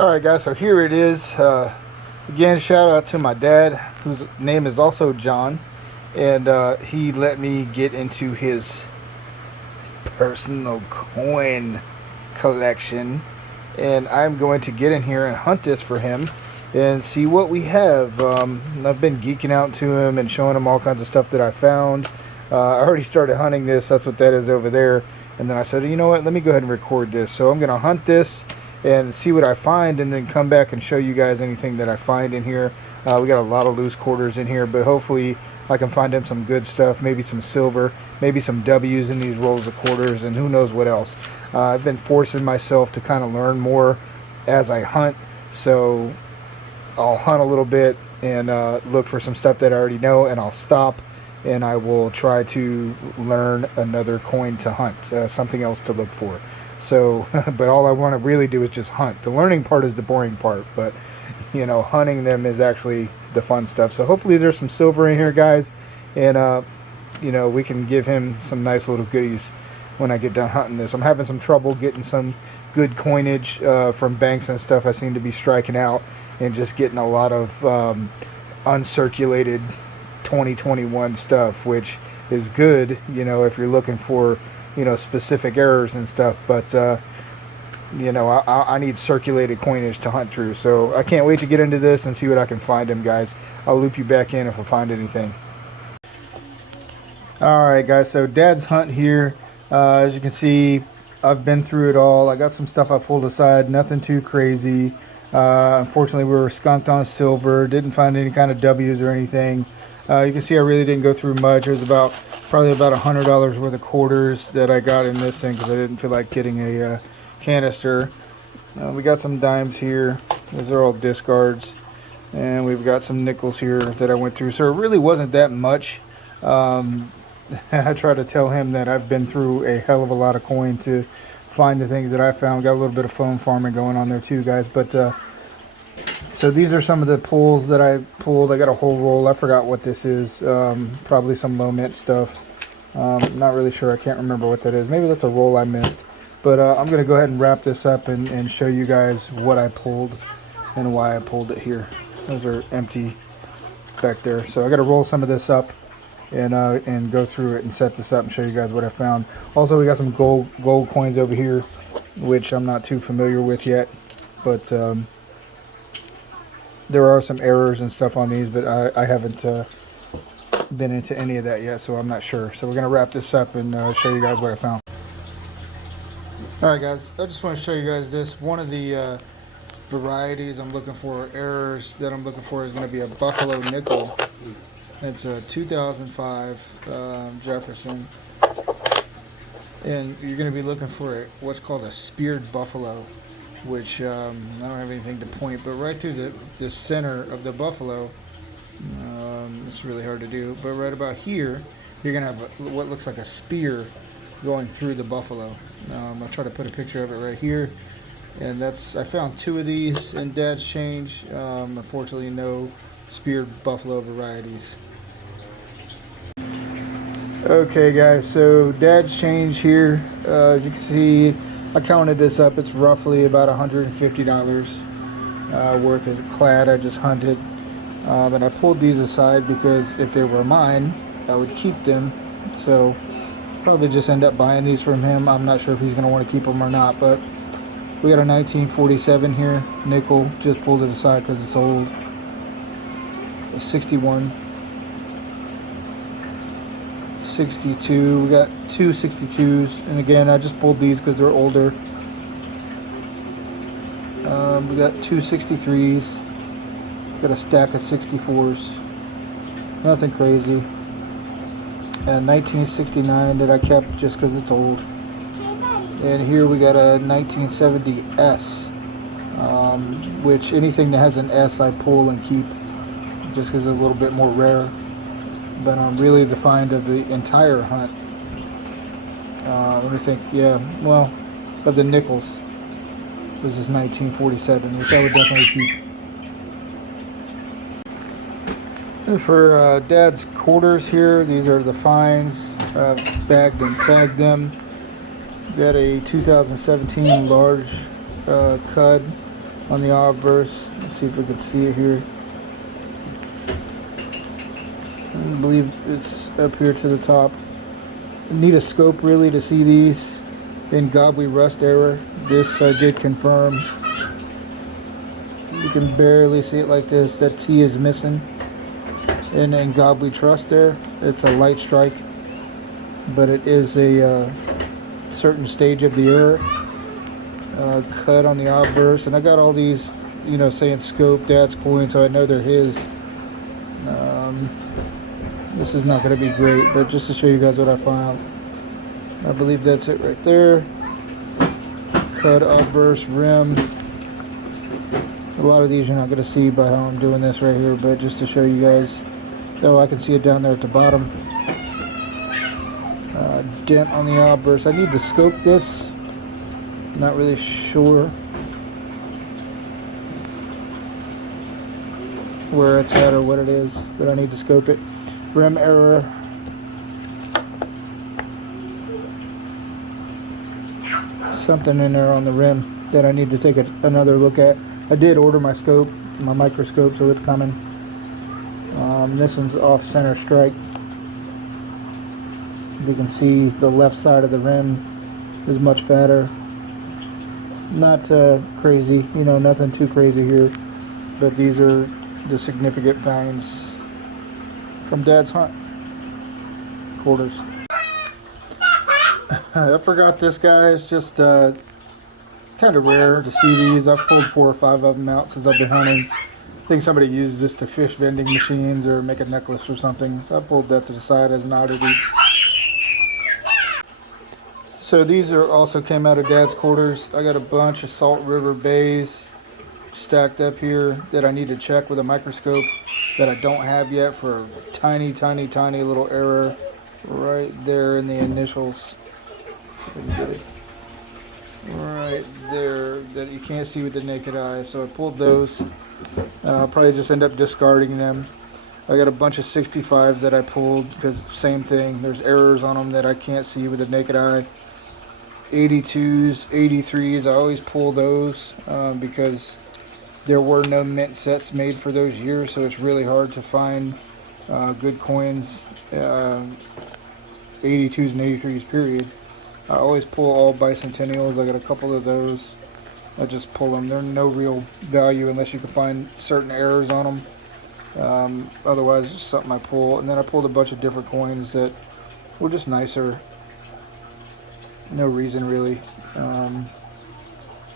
Alright guys, so here it is. Again, shout out to my dad, whose name is also John, and he let me get into his personal coin collection, and I'm going to get in here and hunt this for him and see what we have. I've been geeking out to him and showing him all kinds of stuff that I found. I already started hunting this. That's what that is over there. And then I said, you know what, let me go ahead and record this. So I'm going to hunt this and see what I find, and then come back and show you guys anything that I find in here. We got a lot of loose quarters in here, but hopefully I can find him some good stuff, maybe some silver, maybe some W's in these rolls of quarters, and who knows what else. I've been forcing myself to kind of learn more as I hunt, so I'll hunt a little bit and look for some stuff that I already know, and I'll stop and I will try to learn another coin to hunt, something else to look for. So, but all I want to really do is just hunt. The learning part is the boring part, but, you know, hunting them is actually the fun stuff. So hopefully there's some silver in here, guys, and, you know, we can give him some nice little goodies when I get done hunting this. I'm having some trouble getting some good coinage from banks and stuff. I seem to be striking out and just getting a lot of uncirculated 2021 stuff, which is good, you know, if you're looking for, you know, specific errors and stuff, but you know, I need circulated coinage to hunt through. So I can't wait to get into this and see what I can find him, guys. I'll loop you back in if I find anything. Alright guys, so Dad's hunt here. As you can see, I've been through it all. I got some stuff I pulled aside, nothing too crazy. Unfortunately, we were skunked on silver, didn't find any kind of W's or anything. You can see I really didn't go through much. It was probably about $100 worth of quarters that I got in this thing because I didn't feel like getting a canister. We got some dimes here. Those are all discards. And we've got some nickels here that I went through. So it really wasn't that much. I try to tell him that I've been through a hell of a lot of coin to find the things that I found. Got a little bit of foam farming going on there too, guys. But so these are some of the pulls that I pulled. I got a whole roll. I forgot what this is. Probably some low mint stuff. Not really sure. I can't remember what that is. Maybe that's a roll I missed. But I'm going to go ahead and wrap this up and show you guys what I pulled and why I pulled it here. Those are empty back there. So I got to roll some of this up and go through it and set this up and show you guys what I found. Also, we got some gold coins over here, which I'm not too familiar with yet. But there are some errors and stuff on these, but I haven't been into any of that yet, so I'm not sure. So we're going to wrap this up and show you guys what I found. Alright guys, I just want to show you guys this. One of the varieties I'm looking for, errors that I'm looking for, is going to be a Buffalo nickel. It's a 2005 Jefferson. And you're going to be looking for what's called a speared buffalo, which I don't have anything to point, but right through the center of the buffalo, it's really hard to do, but right about here, you're going to have what looks like a spear going through the buffalo. I'll try to put a picture of it right here, and I found two of these in Dad's change. Unfortunately, no speared buffalo varieties. Okay guys, so Dad's change here, as you can see, I counted this up. It's roughly about $150 worth of clad I just hunted. And I pulled these aside because if they were mine, I would keep them. So probably just end up buying these from him. I'm not sure if he's going to want to keep them or not, but we got a 1947 here, nickel. Just pulled it aside because it's old. A 61. 62. We got two 62s, and again I just pulled these because they're older. We got two 63s. Got a stack of 64s. Nothing crazy. And 1969 that I kept just because it's old. And here we got a 1970S, which anything that has an S I pull and keep just because it's a little bit more rare. But I'm really the find of the entire hunt. Let me think. Yeah, well, of the nickels. This is 1947, which I would definitely keep. And for Dad's quarters here, these are the fines. Bagged and tagged them. Got a 2017 large cud on the obverse. Let's see if we can see it here. I believe it's up here to the top. I need a scope really to see these. In God We Rust error. This I did confirm. You can barely see it like this. That T is missing. And in God We Trust there, it's a light strike. But it is a certain stage of the error. Cut on the obverse. And I got all these, you know, saying scope, Dad's coin, so I know they're his. This is not going to be great, but just to show you guys what I found. I believe that's it right there. Cut, obverse, rim. A lot of these you're not going to see by how I'm doing this right here, but just to show you guys. Oh, I can see it down there at the bottom. Dent on the obverse. I need to scope this. Not really sure where it's at or what it is, but I need to scope it. Rim error. Something in there on the rim that I need to take another look at. I did order my scope, my microscope, so it's coming. This one's off center strike. You can see the left side of the rim is much fatter. Not crazy, you know, nothing too crazy here, but these are the significant finds from Dad's hunt quarters. I forgot this, guys. Just kind of rare to see these. I've pulled 4 or 5 of them out since I've been hunting. I think somebody used this to fish vending machines or make a necklace or something. So I pulled that to the side as an oddity. So these are also came out of Dad's quarters. I got a bunch of Salt River bays stacked up here that I need to check with a microscope that I don't have yet for a tiny little error right there in the initials. Right there that you can't see with the naked eye. So I pulled those. I'll probably just end up discarding them. I got a bunch of 65s that I pulled because same thing. There's errors on them that I can't see with the naked eye. 82s, 83s. I always pull those because there were no mint sets made for those years, so it's really hard to find good coins. 82s and 83s period. I always pull all bicentennials. I got a couple of those. I just pull them. They're no real value unless you can find certain errors on them. Otherwise, it's just something I pull. And then I pulled a bunch of different coins that were just nicer. No reason really.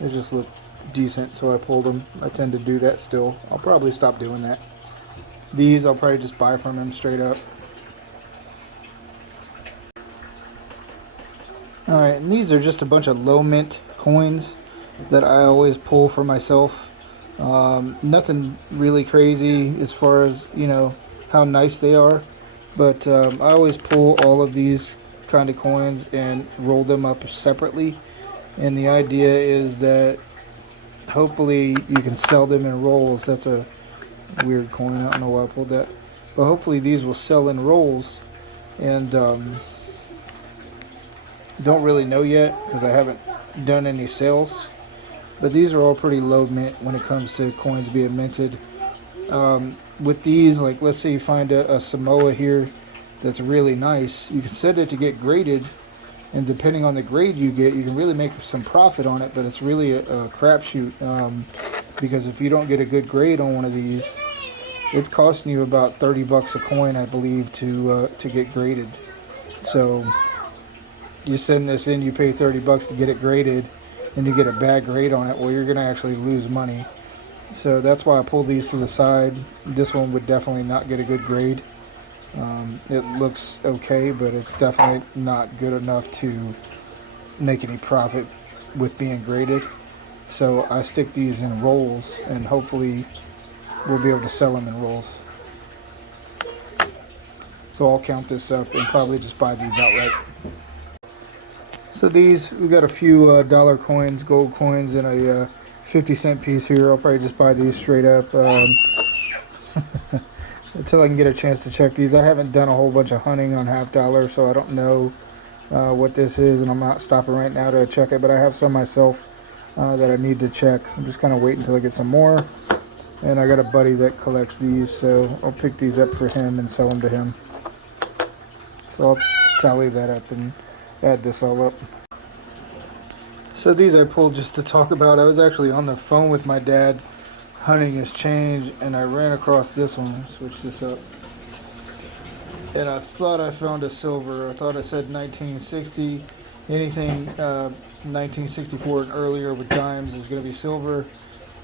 They just look decent, so I pulled them. I tend to do that still. I'll probably stop doing that. These I'll probably just buy from him straight up. Alright, and these are just a bunch of low mint coins that I always pull for myself. Nothing really crazy as far as, you know, how nice they are, but I always pull all of these kind of coins and roll them up separately, and the idea is that hopefully you can sell them in rolls. That's a weird coin, I don't know why I pulled that, but hopefully these will sell in rolls. And don't really know yet because I haven't done any sales, but these are all pretty low mint when it comes to coins being minted. With these, like let's say you find a Samoa here that's really nice, you can set it to get graded, and depending on the grade you get, you can really make some profit on it, but it's really a crapshoot, because if you don't get a good grade on one of these, it's costing you about 30 bucks a coin, I believe, to get graded. So you send this in, you pay 30 bucks to get it graded, and you get a bad grade on it, well, you're going to actually lose money. So that's why I pulled these to the side. This one would definitely not get a good grade. It looks okay, but it's definitely not good enough to make any profit with being graded. So I stick these in rolls, and hopefully we'll be able to sell them in rolls. So I'll count this up and probably just buy these outright. So these, we got a few dollar coins, gold coins, and a 50-cent piece here. I'll probably just buy these straight up until I can get a chance to check these. I haven't done a whole bunch of hunting on half dollar, so I don't know what this is, and I'm not stopping right now to check it, but I have some myself. that I need to check. I'm just kind of waiting until I get some more. And I got a buddy that collects these, so I'll pick these up for him and sell them to him. So I'll tally that up and add this all up. So these I pulled just to talk about. I was actually on the phone with my dad hunting his change, and I ran across this one. Switch this up. And I thought I found a silver. I thought it said 1960. Anything 1964 and earlier with dimes is going to be silver.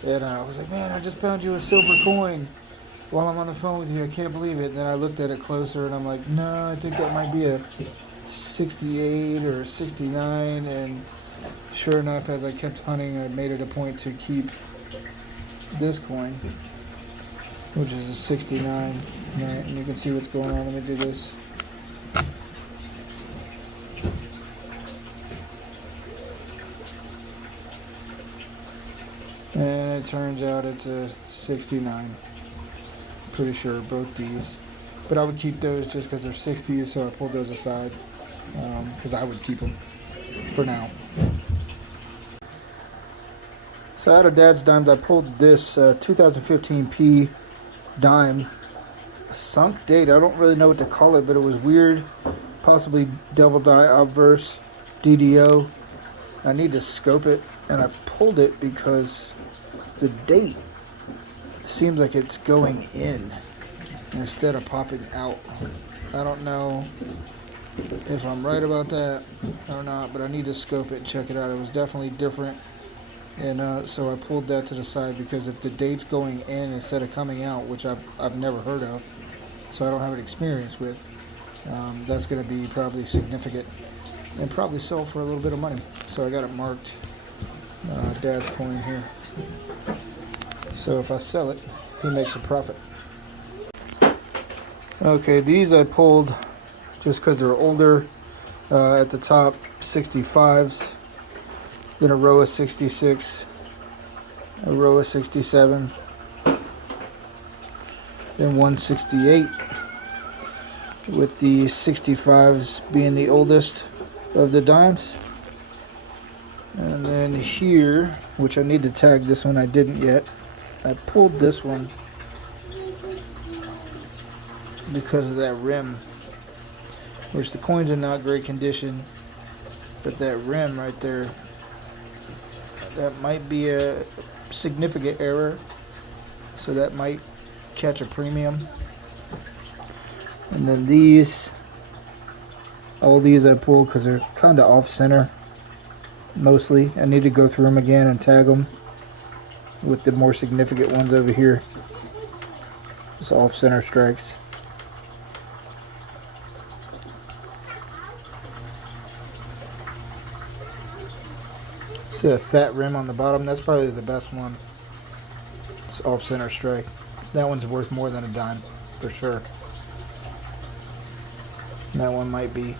And I was like, man, I just found you a silver coin while I'm on the phone with you. I can't believe it. And then I looked at it closer, and I'm like, no, I think that might be a 68 or 69. And sure enough, as I kept hunting, I made it a point to keep this coin, which is a 69. Right, and you can see what's going on. Let me do this. And it turns out it's a 69. Pretty sure both these. But I would keep those just because they're 60s, so I pulled those aside because I would keep them for now. So out of Dad's dimes, I pulled this 2015 P dime. A sunk date. I don't really know what to call it, but it was weird. Possibly double die obverse DDO. I need to scope it, and I pulled it because the date seems like it's going in instead of popping out. I don't know if I'm right about that or not, but I need to scope it and check it out. It was definitely different, and so I pulled that to the side because if the date's going in instead of coming out, which I've never heard of, so I don't have an experience with, that's going to be probably significant and probably sell for a little bit of money. So I got it marked Dad's coin here. So if I sell it, he makes a profit. Okay, these I pulled just because they're older. At the top, 65s, then a row of 66, a row of 67, then 168, with the 65s being the oldest of the dimes. And then here, which I need to tag this one, I didn't yet. I pulled this one because of that rim, which the coin's in not great condition, but that rim right there, that might be a significant error, so that might catch a premium. And then these, all these I pulled because they're kind of off center mostly. I need to go through them again and tag them with the more significant ones over here. It's off center strikes. See that fat rim on the bottom? That's probably the best one. It's off center strike. That one's worth more than a dime for sure. And that one might be.